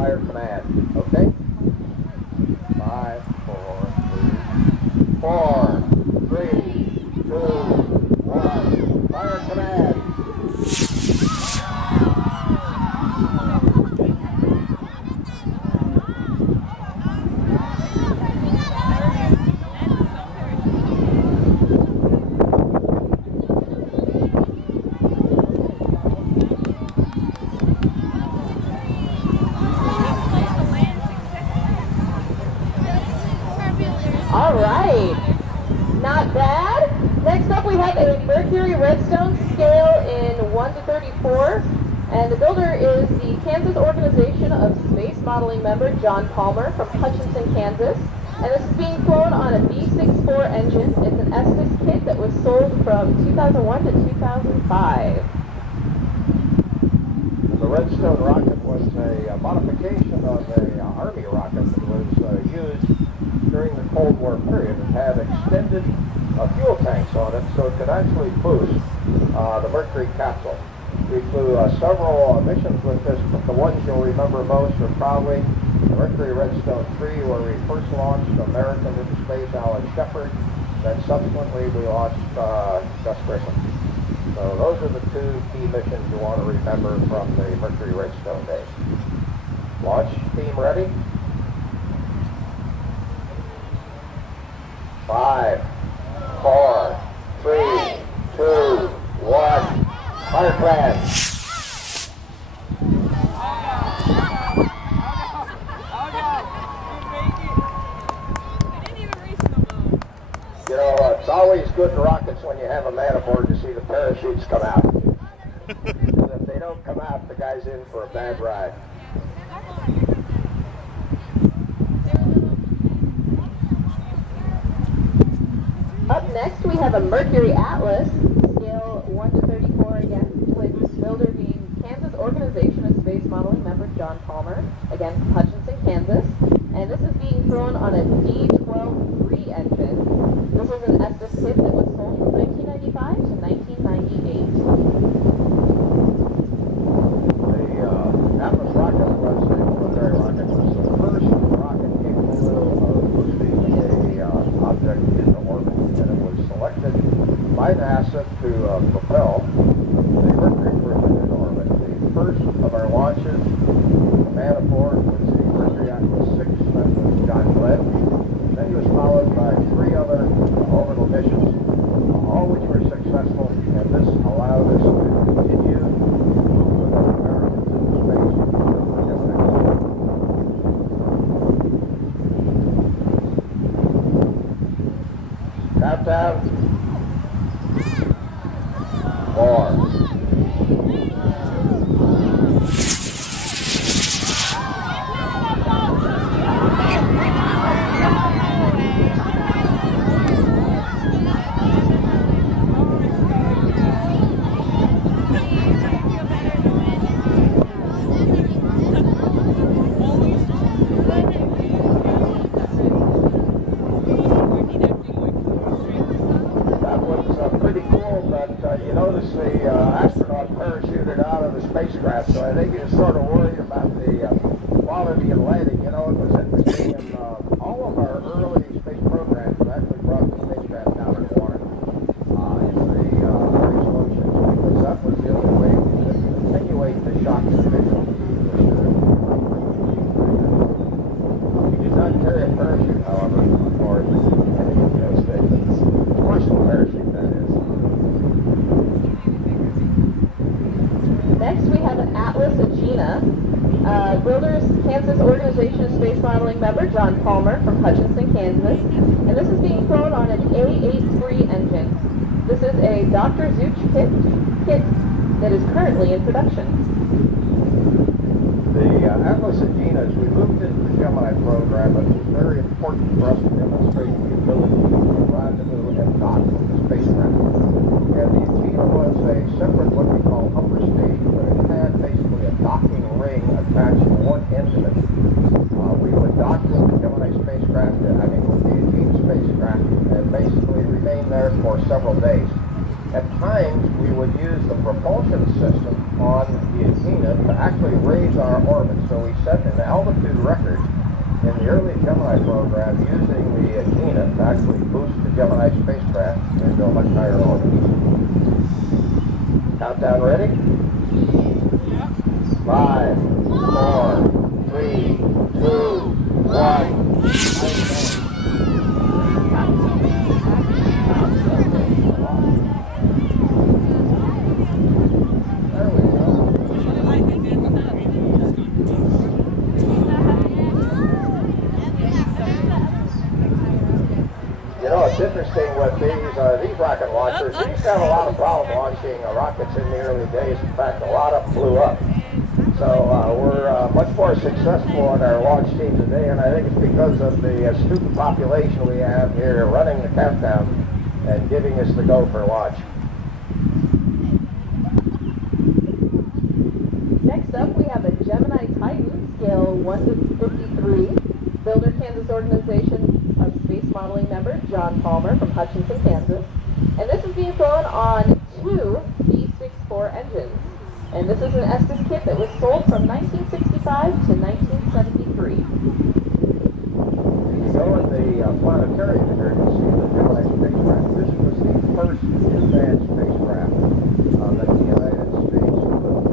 fire command. Okay? 5, 4, 3, 2, 1. Fire command. All right, not bad. Next up we have a Mercury Redstone scale in 1 to 34, and the builder is the Kansas Organization of Space Modeling member John Palmer from Hutchinson, Kansas. And this is being flown on a B64 engine. It's an Estes kit that was sold from 2001 to 2005. The Redstone rocket was a modification of an Army rocket that was used during the Cold War period. It had extended fuel tanks on it, so it could actually boost the Mercury capsule. We flew several missions with this, but the ones you'll remember most are probably the Mercury Redstone 3, where we first launched American into space Alan Shepard, then subsequently we launched Gus Grissom. So those are the two key missions you want to remember from the Mercury Redstone days. Launch team ready? 5, 4, 3, 2, 1. Fire command. You know, it's always good in rockets when you have a man aboard to see the parachutes come out. Because if they don't come out, the guy's in for a bad ride. Up next we have a Mercury Atlas, scale 1 to 34 again, with builder being Kansas Organization of Space Modeling member John Palmer, again from Hutchinson, Kansas. And this is being thrown on a D12-3 engine. This was an Estes kit that was sold from 1995 to 1998. The Atlas rocket was a military rocket. It was the first rocket capable of boosting an object into orbit. And it was selected by NASA to propel the Mercury person into orbit. The first of our launches, the man aboard was the Mercury Atlas 6, that was John Glenn. Then he was followed by 3 other orbital missions, all which were successful, and this allowed us to continue with our Americans into space. Countdown. 4. You notice the astronaut parachuted out of the spacecraft, so I think he was sort of worried about the quality of landing. You know, it was interesting, and all of our early space programs actually brought the spacecraft down in water in the various motions, because that was the only way we could attenuate the shock to the visual. We did not carry a parachute, however, or any of those stations. Personal parachute, that is. Next we have an Atlas Agena. Builders Kansas Organization of Space Modeling member John Palmer from Hutchinson, Kansas. And this is being flown on an A83 engine. This is a Dr. Zooch kit that is currently in production. The Atlas Agena, as we moved into the Gemini program, it was very important for us to demonstrate the ability to rendezvous and dock with the spacecraft. And the Agena was a separate, what we call upper stage, but it had basically a docking ring attached to one end of it. We would dock with the Gemini spacecraft, with the Agena spacecraft, and basically remain there for several days. At times, we would use the propulsion system on the Athena to actually raise our orbit. So we set an altitude record in the early Gemini program using the Athena to actually boost the Gemini spacecraft into a much higher orbit. Countdown ready? Yeah. 5, 4, 3, 2, 1. It's interesting with these rocket launchers. We used to have a lot of problem launching rockets in the early days. In fact, a lot of them blew up. So we're much more successful in our launch team today, and I think it's because of the student population we have here running the countdown and giving us the go for launch. Next up, we have a Gemini Titan, scale 1 to 53. Builder Kansas Organization of Space Modeling member John Palmer from Hutchinson, Kansas. And this is being flown on 2 B-64 engines. And this is an Estes kit that was sold from 1965 to 1973. You go in the planetarium here, you see the Gemini spacecraft. This was the first advanced spacecraft that the United States flew.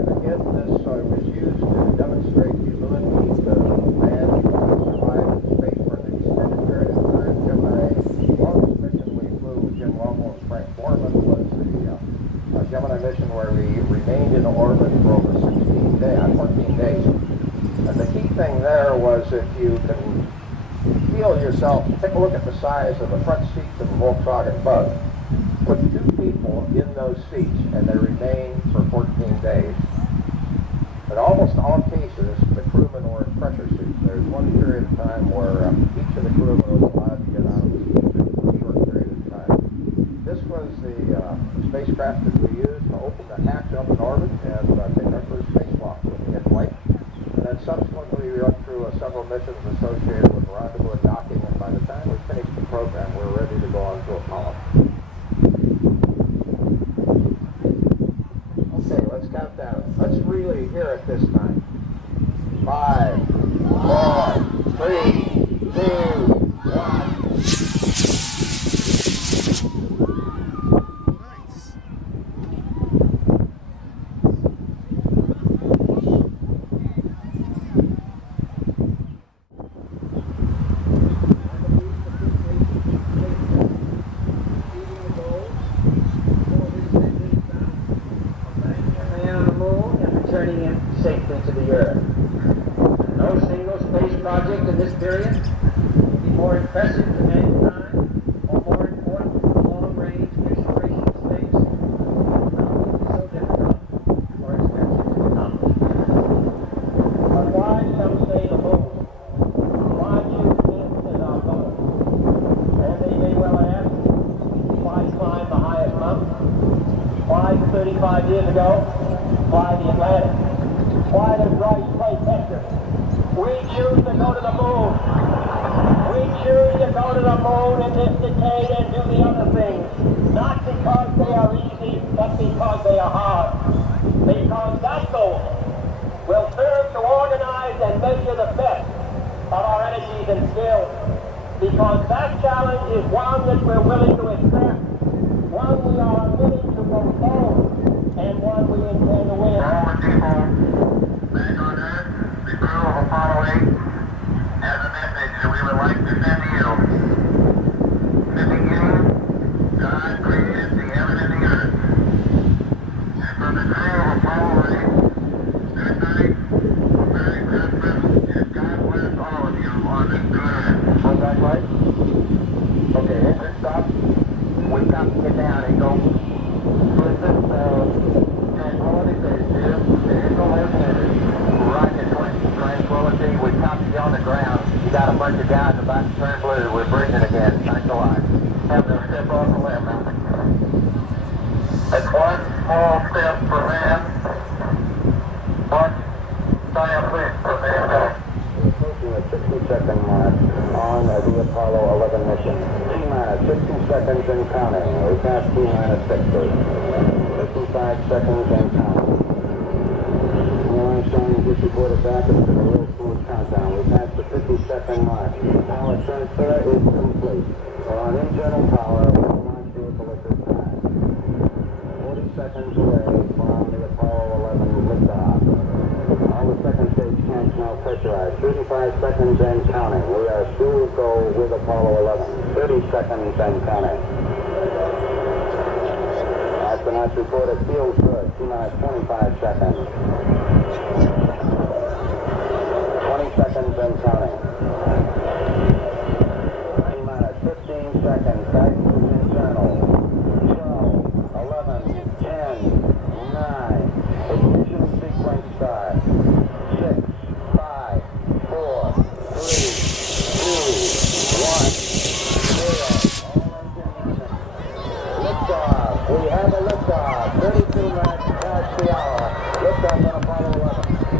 And again, this was used to demonstrate the ability to man and survive in space for an extended period of time. The longest mission we flew with Jim Lovell and Frank Borman was the Gemini mission where we remained in orbit for over 14 days. And the key thing there was if you can feel yourself, take a look at the size of the front seats of a Volkswagen Bug. Put 2 people in those seats and they remain for 14 days. In almost all cases, the crewmen were in pressure suits. There's one period of time where each of the crewmen was allowed to get out of the seat for a short period of time. This was the spacecraft that we used to open the hatch up in orbit and take our first spacewalk with the flight. And then subsequently we went through several missions associated with rendezvous and docking, and by the time we finished the program, we were ready to go on to Apollo. Okay, let's count down. Let's really hear it this time. 5, 4, 3, 2, 1. Turning it safely to the Earth. No single space project in this period will be more impressive than mankind or more important for long-range exploration of space. Not only so difficult or expensive to accomplish. But why some say the moon? Why choose this as our goal? And they may well ask, why climb the highest mountain? Why 35 years ago? Why the Atlantic? Why does Rice play Texas? We choose to go to the moon. We choose to go to the moon in this decade and do the other things. Not because they are easy, but because they are hard. Because that goal will serve to organize and measure the best of our energies and skills. Because that challenge is one that we're willing to accept, one we are willing to postpone, and one we intend to win. All the people back on Earth, the crew of Apollo 8, has a message that we would like to send to you. In the beginning, God created the heaven and the earth. And from the crew of Apollo 8, good night, Merry Christmas, and God bless all of you on this good earth. Was that right? Okay, engine stop. We've got to get down and go. Listen, tranquility phase 2. Vehicle has entered. Rocket 20. Tranquility. We copy you on the ground. You got a bunch of guys about to turn blue. We're breathing again. Thanks a lot. Have them step off the limb. That's one small step for man. One giant leap for mankind. Approaching a 60-second mark on the Apollo 11 mission. T-minus 60 seconds and counting. We passed T-minus seconds and counting. Airline showing just reported back up to the real smooth countdown. We passed the 50-second mark. Power transfer is complete. We're on internal power with the launch vehicle at this time. 40 seconds away from the Apollo 11 liftoff. All the second stage tanks now pressurized. 35 seconds and counting. We are still go with Apollo 11. 30 seconds and counting. Astronauts reported feels good. T-minus 25 seconds. 20 seconds and counting. T-minus 15 seconds. Guidance internal. 12, 11, 10, 9. Ignition sequence start. 6, 5, 4, 3, 2, 1, 0. All engine running. Liftoff. We have a liftoff. 32 minutes past the hour. Liftoff on Apollo 11.